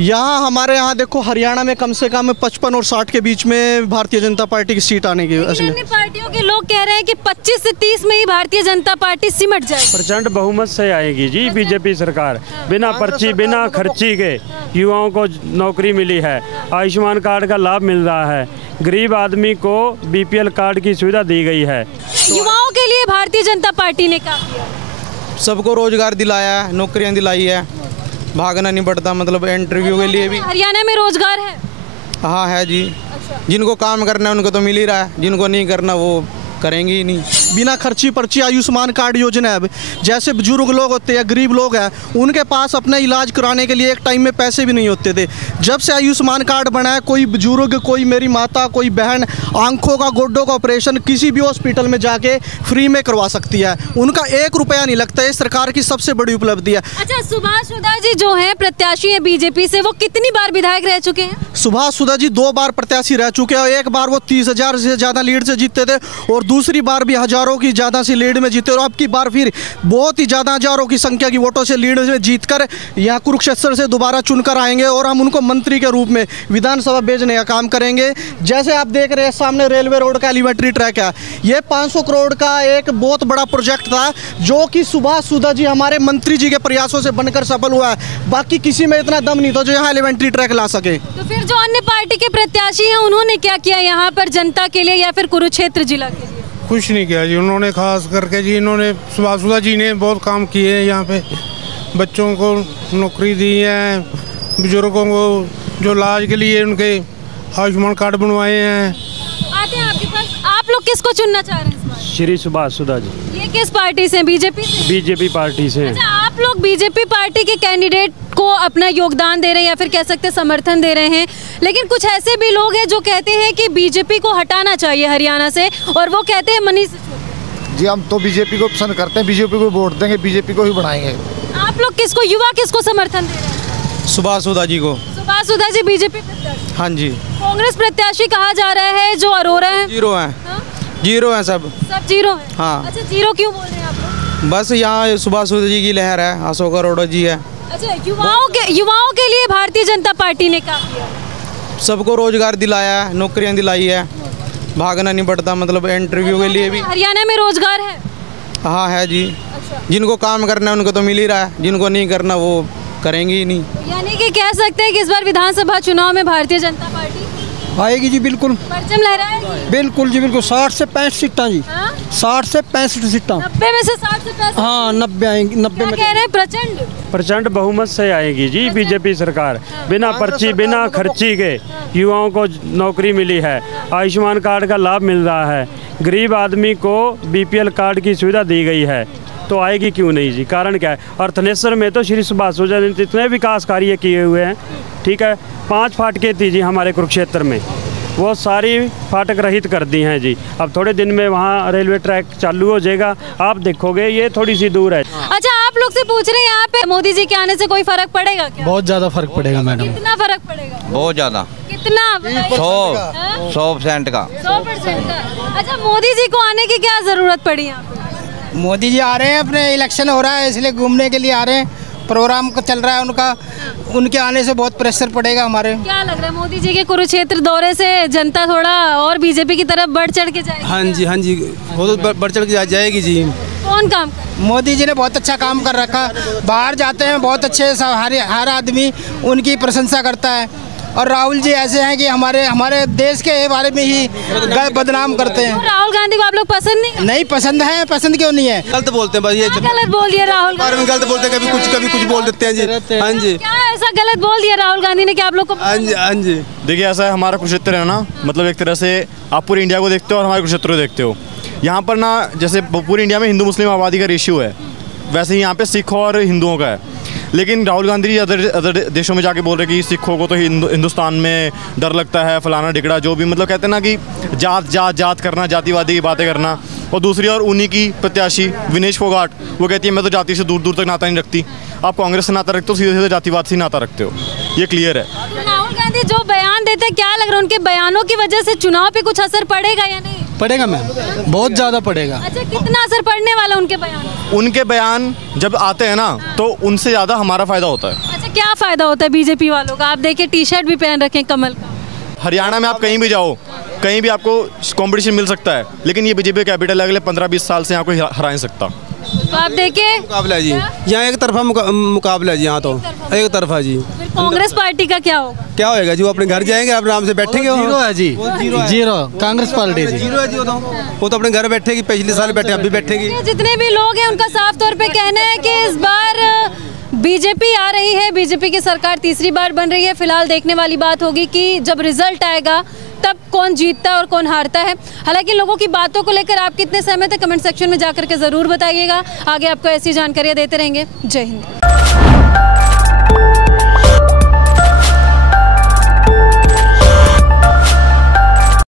यहाँ हमारे यहाँ देखो हरियाणा में कम से कम 55 और 60 के बीच में भारतीय जनता पार्टी की सीट आने की। अन्य पार्टियों के लोग कह रहे हैं कि 25 से 30 में ही भारतीय जनता पार्टी सिमट जाए। प्रचंड बहुमत से आएगी जी बीजेपी सरकार। बिना पर्ची बिना खर्ची के युवाओं को नौकरी मिली है, आयुष्मान कार्ड का लाभ मिल रहा है, गरीब आदमी को BPL कार्ड की सुविधा दी गई है। युवाओं के लिए भारतीय जनता पार्टी ने क्या किया? सबको रोजगार दिलाया है, नौकरियाँ दिलाई है, भागना नहीं पड़ता, मतलब इंटरव्यू के लिए भी। हरियाणा में रोजगार है? हाँ है जी। जिनको काम करना है उनको तो मिल ही रहा है, जिनको नहीं करना वो करेंगे ही नहीं। बिना खर्ची पर्ची आयुष्मान कार्ड योजना है। जैसे बुजुर्ग लोग होते हैं, गरीब लोग हैं, उनके पास अपना इलाज कराने के लिए एक टाइम में पैसे भी नहीं होते थे। जब से आयुष्मान कार्ड बना है, कोई बुजुर्ग, कोई मेरी माता, कोई बहन आंखों का, गोड्डों का ऑपरेशन किसी भी हॉस्पिटल में जाके फ्री में करवा सकती है। उनका 1 रुपया नहीं लगता है। सरकार की सबसे बड़ी उपलब्धि है। अच्छा, सुभाष सुधा जी जो है प्रत्याशी है बीजेपी से, वो कितनी बार विधायक रह चुके हैं? सुभाष सुधा जी 2 बार प्रत्याशी रह चुके हैं। एक बार वो 30,000 से ज़्यादा लीड से जीते थे और दूसरी बार भी हजारों की ज़्यादा सी लीड में जीते और अब की बार फिर बहुत ही ज़्यादा हजारों की संख्या की वोटों से लीड में जीतकर यहाँ कुरुक्षेत्र से दोबारा चुनकर आएंगे और हम उनको मंत्री के रूप में विधानसभा भेजने का काम करेंगे। जैसे आप देख रहे हैं सामने रेलवे रोड का एलिवेटरी ट्रैक है। ये 500 करोड़ का एक बहुत बड़ा प्रोजेक्ट था जो कि सुभाष सुधा जी हमारे मंत्री जी के प्रयासों से बनकर सफल हुआ है। बाकी किसी में इतना दम नहीं था जो यहाँ एलिवेटरी ट्रैक ला सके। तो फिर जो अन्य पार्टी के प्रत्याशी हैं उन्होंने क्या किया यहाँ पर जनता के लिए या फिर कुरुक्षेत्र जिला के लिए? कुछ नहीं किया जी उन्होंने, खास करके जी इन्होंने सुभाष सुधा जी ने बहुत काम किए हैं। यहाँ पे बच्चों को नौकरी दी है, बुजुर्गों को जो इलाज के लिए उनके आयुष्मान कार्ड बनवाए हैं। आते हैं आपके पास, आप लोग किसको चुनना चाह रहे हैं इस बार? श्री सुभाष सुधा जी। ये किस पार्टी से? बीजेपी से? बीजेपी पार्टी से। अच्छा, आप लोग बीजेपी पार्टी के कैंडिडेट को अपना योगदान दे रहे हैं या फिर कह सकते समर्थन दे रहे हैं, लेकिन कुछ ऐसे भी लोग हैं जो कहते हैं कि बीजेपी को हटाना चाहिए हरियाणा से और वो कहते हैं मनीष जी हम तो बीजेपी को पसंद करते हैं, बीजेपी को वोट देंगे, बीजेपी को ही बनाएंगे। आप लोग किसको, युवा किसको समर्थन दे रहे हैं? सुभाष सुधा जी को। सुभाष सुधा जी बीजेपी प्रत्याशी? हाँ जी। कांग्रेस प्रत्याशी कहा जा रहा है जो अरोरा है? जीरो है। जीरो है, सब जीरो है। हाँ। अच्छा, जीरो क्यों बोल रहे हैं आप लोग? बस यहाँ सुभाष सुधा जी की लहर है, अशोक अरोड़ा जी है। अच्छा, युवाओं के लिए भारतीय जनता पार्टी ने क्या किया? सबको रोजगार दिलाया है, नौकरियां दिलाई है, भागना नहीं पड़ता, मतलब इंटरव्यू के लिए भी। हरियाणा में रोजगार है? हाँ है जी। जिनको काम करना है उनको तो मिल ही रहा है, जिनको नहीं करना वो करेंगे ही नहीं। यानी कि कह सकते हैं कि इस बार विधानसभा चुनाव में भारतीय जनता पार्टी आएगी जी, बिल्कुल परचम लहराएगी। बिल्कुल जी, बिल्कुल 60 से 65 सीटें जी। 60 से 65 सीटें। 90 में से 60 से 65? हाँ 90 आएंगी। 90 में कह रहे हैं प्रचंड बहुमत से आएगी जी बीजेपी सरकार। बिना पर्ची बिना खर्ची के युवाओं को नौकरी मिली है, आयुष्मान कार्ड का लाभ मिल रहा है, गरीब आदमी को BPL कार्ड की सुविधा दी गई है। तो आएगी क्यों नहीं जी? कारण क्या है? और थनेसर में तो श्री सुभाष सुधा ने जितने विकास कार्य किए हुए हैं, ठीक है, 5 फाटकें थी जी हमारे कुरुक्षेत्र में, वो सारी फाटक रहित कर दी हैं जी। अब थोड़े दिन में वहाँ रेलवे ट्रैक चालू हो जाएगा, आप देखोगे, ये थोड़ी सी दूर है। अच्छा, आप लोग से पूछ रहे हैं यहाँ पे मोदी जी के आने से कोई फर्क पड़ेगा क्या? बहुत ज़्यादा फर्क पड़ेगा मैडम। कितना फर्क पड़ेगा? बहुत ज़्यादा। कितना? 100% का। 100% का। अच्छा, मोदी जी को आने की क्या जरूरत पड़ी यहाँ पे? मोदी जी आ रहे हैं, अपने इलेक्शन हो रहा है इसलिए घूमने के लिए आ रहे हैं, प्रोग्राम को चल रहा है उनका, उनके आने से बहुत प्रेशर पड़ेगा हमारे। क्या लग रहा है मोदी जी के कुरुक्षेत्र दौरे से जनता थोड़ा और बीजेपी की तरफ बढ़ चढ़ के जाएगी? हाँ जी, हाँ जी, बहुत बढ़ चढ़ के जाएगी जी। कौन काम? मोदी जी ने बहुत अच्छा काम कर रखा, बाहर जाते हैं बहुत अच्छे, हर आदमी उनकी प्रशंसा करता है। और राहुल जी ऐसे हैं कि हमारे देश के बारे में ही बदनाम करते हैं। राहुल गांधी को आप लोग पसंद नहीं पसंद है? पसंद क्यों नहीं है? गलत बोलते हैं बस, ये गलत बोल दिया राहुल गांधी। गलत बोलते हैं, कभी कुछ बोल देते हैं जी। हाँ जी, क्या ऐसा गलत बोल दिया राहुल गांधी ने कि आप लोग को? हाँ जी, हाँ जी। देखिए ऐसा है, हमारा कुरुक्षेत्र है ना, मतलब एक तरह से आप पूरी इंडिया को देखते हो और हमारे कुरुक्षेत्र को देखते हो। यहाँ पर ना, जैसे पूरी इंडिया में हिंदू मुस्लिम आबादी का रेशियो है, वैसे ही यहाँ पे सिखों और हिंदुओं का है। लेकिन राहुल गांधी अदर देशों में जाके बोल रहे कि सिखों को तो हिंदुस्तान में डर लगता है, फलाना ढिकड़ा, जो भी मतलब कहते हैं ना कि जात करना, जातिवादी की बातें करना। और दूसरी और उन्हीं की प्रत्याशी विनेश फोगाट, वो कहती है मैं तो जाति से दूर दूर तक नाता नहीं रखती। आप कांग्रेस से नाता रखते हो, सीधे सीधे जातिवाद से नाता रखते हो, ये क्लियर है। राहुल गांधी जो बयान देते हैं, क्या लग रहा है उनके बयानों की वजह से चुनाव पे कुछ असर पड़ेगा या नहीं? पड़ेगा मैम, बहुत ज़्यादा पड़ेगा। अच्छा, कितना असर पड़ने वाला उनके बयान? उनके बयान जब आते हैं ना तो उनसे ज़्यादा हमारा फ़ायदा होता है। अच्छा, क्या फ़ायदा होता है बीजेपी वालों का? आप देखिए टी शर्ट भी पहन रखे हैं कमल का। हरियाणा में आप कहीं भी जाओ, कहीं भी आपको कंपटीशन मिल सकता है, लेकिन ये बीजेपी कैपिटल है, अगले 15-20 साल से यहाँ कोई हरा नहीं सकता। तो आप देखिए मुकाबला है जी, यहाँ एक तरफा मुकाबला है जी, यहाँ तो एक तरफा जी। फिर कांग्रेस पार्टी का क्या होगा? क्या होएगा जी, वो अपने घर जाएंगे, आराम से बैठेंगे। जीरो है जी, जीरो कांग्रेस पार्टी जी, जीरो है जी। वो तो अपने घर बैठेगी, पिछले साल बैठे, अब भी बैठेगी। जितने भी लोग हैं उनका साफ तौर पे कहना है कि इस बार बीजेपी आ रही है, बीजेपी की सरकार तीसरी बार बन रही है। फिलहाल देखने वाली बात होगी कि जब रिजल्ट आएगा तब कौन जीतता है और कौन हारता है। हालांकि लोगों की बातों को लेकर आप कितने सहमत हैं, कमेंट सेक्शन में जाकर के ज़रूर बताइएगा। आगे आपको ऐसी जानकारियाँ देते रहेंगे। जय हिंद।